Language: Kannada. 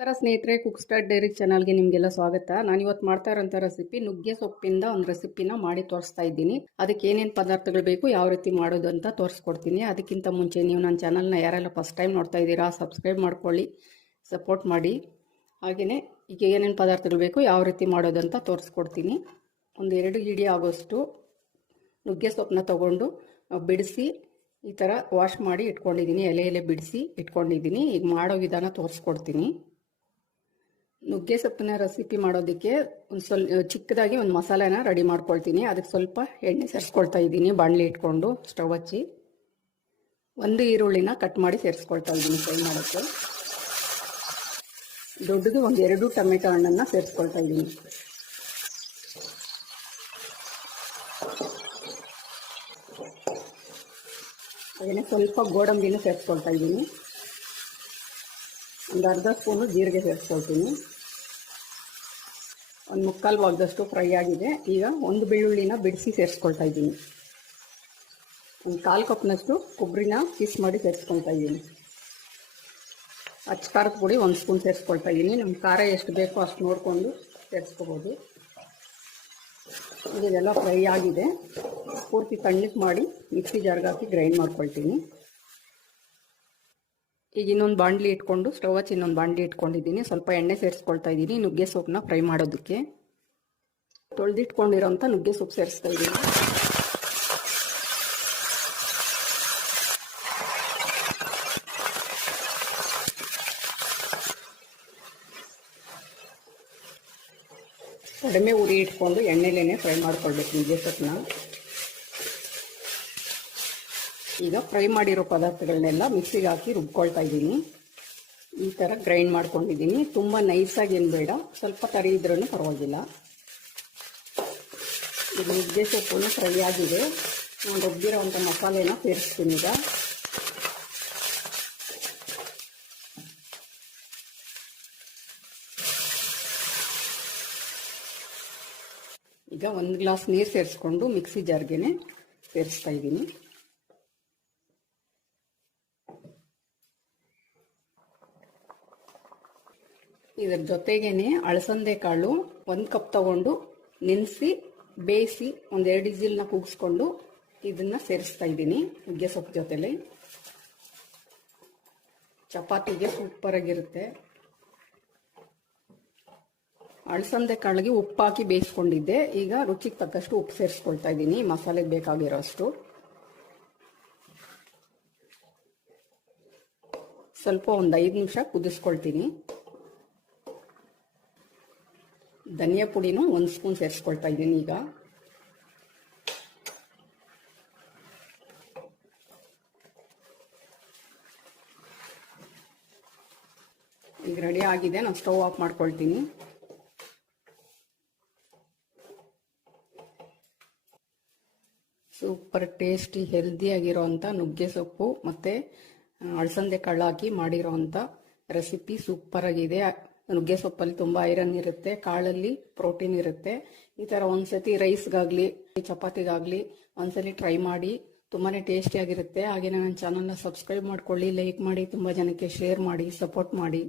ನಮಸ್ಕಾರ ಸ್ನೇಹಿತರೆ, ಕುಕ್ ಸ್ಟಾರ್ಟ್ ಡೈರಿ ಚಾನಲ್ಗೆ ನಿಮಗೆಲ್ಲ ಸ್ವಾಗತ. ನಾನು ಇವತ್ತು ಮಾಡ್ತಾ ಇರೋಂಥ ರೆಸಿಪಿ ನುಗ್ಗೆ ಸೊಪ್ಪಿಂದ ಒಂದು ರೆಸಿಪಿನ ಮಾಡಿ ತೋರಿಸ್ತಾ ಇದ್ದೀನಿ. ಅದಕ್ಕೆ ಏನೇನು ಪದಾರ್ಥಗಳು ಬೇಕು, ಯಾವ ರೀತಿ ಮಾಡೋದು ಅಂತ ತೋರಿಸ್ಕೊಡ್ತೀನಿ. ಅದಕ್ಕಿಂತ ಮುಂಚೆ ನೀವು ನನ್ನ ಚಾನಲ್ನ ಯಾರೆಲ್ಲ ಫಸ್ಟ್ ಟೈಮ್ ನೋಡ್ತಾ ಇದ್ದೀರಾ, ಸಬ್ಸ್ಕ್ರೈಬ್ ಮಾಡ್ಕೊಳ್ಳಿ, ಸಪೋರ್ಟ್ ಮಾಡಿ. ಹಾಗೆಯೇ ಈಗ ಏನೇನು ಪದಾರ್ಥಗಳು ಬೇಕು, ಯಾವ ರೀತಿ ಮಾಡೋದು ಅಂತ ತೋರಿಸ್ಕೊಡ್ತೀನಿ. ಒಂದು 2 ಇಡಿ ಆಗೋಷ್ಟು ನುಗ್ಗೆ ಸೊಪ್ಪನ್ನ ತೊಗೊಂಡು ಬಿಡಿಸಿ ಈ ಥರ ವಾಶ್ ಮಾಡಿ ಇಟ್ಕೊಂಡಿದ್ದೀನಿ. ಎಲೆ ಬಿಡಿಸಿ ಇಟ್ಕೊಂಡಿದ್ದೀನಿ. ಈಗ ಮಾಡೋ ವಿಧಾನ ತೋರಿಸ್ಕೊಡ್ತೀನಿ. ನುಗ್ಗೆ ಸೊಪ್ಪಿನ ರೆಸಿಪಿ ಮಾಡೋದಕ್ಕೆ ಒಂದು ಚಿಕ್ಕದಾಗಿ ಒಂದು ಮಸಾಲೆನ ರೆಡಿ ಮಾಡ್ಕೊಳ್ತೀನಿ. ಅದಕ್ಕೆ ಸ್ವಲ್ಪ ಎಣ್ಣೆ ಸೇರಿಸ್ಕೊಳ್ತಾ ಇದ್ದೀನಿ. ಬಾಣಲಿ ಇಟ್ಕೊಂಡು ಸ್ಟವ್ ಹಚ್ಚಿ 1 ಈರುಳ್ಳಿನ ಕಟ್ ಮಾಡಿ ಸೇರಿಸ್ಕೊಳ್ತಾ ಇದ್ದೀನಿ ಫ್ರೈ ಮಾಡೋಕ್ಕೆ. ದೊಡ್ಡದು ಒಂದು 2 ಟೊಮೆಟೊ ಹಣ್ಣನ್ನು ಸೇರಿಸ್ಕೊಳ್ತಾ ಇದ್ದೀನಿ. ಹಾಗೆಯೇ ಸ್ವಲ್ಪ ಗೋಡಂಬಿನ ಸೇರಿಸ್ಕೊಳ್ತಾ ಇದ್ದೀನಿ. ಒಂದು ಅರ್ಧ ಸ್ಪೂನು ಜೀರಿಗೆ ಸೇರಿಸ್ಕೊಳ್ತೀನಿ. ಒಂದು 3/4 ಭಾಗದಷ್ಟು ಫ್ರೈ ಆಗಿದೆ. ಈಗ ಒಂದು ಬೆಳ್ಳುಳ್ಳಿನ ಬಿಡಿಸಿ ಸೇರಿಸ್ಕೊಳ್ತಾ ಇದ್ದೀನಿ. ಒಂದು 1/4 ಕಪ್ನಷ್ಟು ಕೊಬ್ಬರಿನ ಪೀಸ್ ಮಾಡಿ ಸೇರಿಸ್ಕೊಳ್ತಾ ಇದ್ದೀನಿ. ಅಚ್ಚ ಖಾರದ ಪುಡಿ 1 ಸ್ಪೂನ್ ಸೇರಿಸ್ಕೊಳ್ತಾ ಇದ್ದೀನಿ. ನಮ್ಮ ಖಾರ ಎಷ್ಟು ಬೇಕೋ ಅಷ್ಟು ನೋಡಿಕೊಂಡು ಸೇರಿಸ್ಕೋಬೋದು. ಇದೆಲ್ಲ ಫ್ರೈ ಆಗಿದೆ. ಪೂರ್ತಿ ತಣ್ಣಗೆ ಮಾಡಿ ಮಿಕ್ಸಿ ಜಾರ್ಗೆ ಹಾಕಿ ಗ್ರೈಂಡ್ ಮಾಡ್ಕೊಳ್ತೀನಿ. ಈಗ ಇನ್ನೊಂದು ಬಾಣಲಿ ಇಟ್ಕೊಂಡು ಸ್ಟವ್ ಹಚ್ಚಿ ಇನ್ನೊಂದು ಬಾಣಲಿ ಇಟ್ಕೊಂಡಿದ್ದೀನಿ. ಸ್ವಲ್ಪ ಎಣ್ಣೆ ಸೇರಿಸ್ಕೊಳ್ತಾ ಇದ್ದೀನಿ ನುಗ್ಗೆ ಸೊಪ್ಪನ್ನ ಫ್ರೈ ಮಾಡೋದಕ್ಕೆ. ತೊಳೆದಿಟ್ಕೊಂಡಿರೋಂಥ ನುಗ್ಗೆ ಸೊಪ್ಪು ಸೇರಿಸ್ತಾ ಇದ್ದೀನಿ. ಕಡಿಮೆ ಉರಿ ಇಟ್ಕೊಂಡು ಎಣ್ಣೆಲೇನೆ ಫ್ರೈ ಮಾಡ್ಕೊಳ್ಬೇಕು ನುಗ್ಗೆ ಸೊಪ್ಪನ್ನ. ಈಗ ಫ್ರೈ ಮಾಡಿರೋ ಪದಾರ್ಥಗಳನ್ನೆಲ್ಲ ಮಿಕ್ಸಿಗೆ ಹಾಕಿ ರುಬ್ಕೊಳ್ತಾ ಇದ್ದೀನಿ. ಈ ಥರ ಗ್ರೈಂಡ್ ಮಾಡ್ಕೊಂಡಿದ್ದೀನಿ. ತುಂಬ ನೈಸಾಗಿ ಏನು ಬೇಡ, ಸ್ವಲ್ಪ ತರಿ ಇದ್ರೂ ಪರವಾಗಿಲ್ಲ. ಈಗ ನುಗ್ಗೆ ಸೊಪ್ಪನ್ನು ಫ್ರೈ ಆಗಿದೆ. ನಾನು ರುಬ್ಬಿರೋವಂಥ ಮಸಾಲೆನ ಸೇರಿಸ್ತೀನಿ. ಈಗ 1 ಗ್ಲಾಸ್ ನೀರು ಸೇರಿಸ್ಕೊಂಡು ಮಿಕ್ಸಿ ಜಾರ್ಗೆ ಸೇರಿಸ್ತಾ ಇದ್ದೀನಿ. ಇದರ ಜೊತೆಗೇನೆ ಅಳಸಂದೆ ಕಾಳು 1 ಕಪ್ ತಗೊಂಡು ನೆನೆಸಿ ಬೇಯಿಸಿ ಒಂದು 2 ವಿಸಿಲ್ನ ಕೂಗಿಸ್ಕೊಂಡು ಇದನ್ನ ಸೇರಿಸ್ತಾ ಇದ್ದೀನಿ ನುಗ್ಗೆ ಸೊಪ್ಪು ಜೊತೆಲಿ. ಚಪಾತಿಗೆ ಸೂಪರ್ ಆಗಿರುತ್ತೆ. ಅಳಸಂದೆ ಕಾಳಿಗೆ ಉಪ್ಪು ಹಾಕಿ ಬೇಯಿಸ್ಕೊಂಡಿದ್ದೆ. ಈಗ ರುಚಿಗೆ ತಕ್ಕಷ್ಟು ಉಪ್ಪು ಸೇರಿಸ್ಕೊಳ್ತಾ ಇದ್ದೀನಿ, ಮಸಾಲೆಗೆ ಬೇಕಾಗಿರೋ ಅಷ್ಟು. ಸ್ವಲ್ಪ ಒಂದು 5 ನಿಮಿಷ ಕುದಿಸ್ಕೊಳ್ತೀನಿ. ಧನಿಯಾ ಪುಡಿನೂ 1 ಸ್ಪೂನ್ ಸೇರಿಸ್ಕೊಳ್ತಾ ಇದ್ದೀನಿ. ಈಗ ರೆಡಿ ಆಗಿದೆ. ನಾನು ಸ್ಟವ್ ಆಫ್ ಮಾಡ್ಕೊಳ್ತೀನಿ. ಸೂಪರ್ ಟೇಸ್ಟಿ ಹೆಲ್ದಿಯಾಗಿರೋವಂಥ ನುಗ್ಗೆ ಸೊಪ್ಪು ಮತ್ತು ಅಳಸಂದೆ ಕಾಳು ಹಾಕಿ ಮಾಡಿರೋವಂಥ ರೆಸಿಪಿ ಸೂಪರ್ ಆಗಿದೆ. ನುಗ್ಗೆ ಸೊಪ್ಪಲ್ಲಿ ತುಂಬ ಐರನ್ ಇರುತ್ತೆ, ಕಾಳಲ್ಲಿ ಪ್ರೋಟೀನ್ ಇರುತ್ತೆ. ಈ ಥರ ಒಂದ್ಸತಿ ರೈಸ್ಗಾಗಲಿ ಚಪಾತಿಗಾಗಲಿ ಒಂದ್ಸಲಿ ಟ್ರೈ ಮಾಡಿ. ತುಂಬಾ ಟೇಸ್ಟಿಯಾಗಿರುತ್ತೆ. ಹಾಗೆ ನನ್ನ ಚಾನಲ್ನ ಸಬ್ಸ್ಕ್ರೈಬ್ ಮಾಡ್ಕೊಳ್ಳಿ, ಲೈಕ್ ಮಾಡಿ, ತುಂಬ ಜನಕ್ಕೆ ಶೇರ್ ಮಾಡಿ, ಸಪೋರ್ಟ್ ಮಾಡಿ.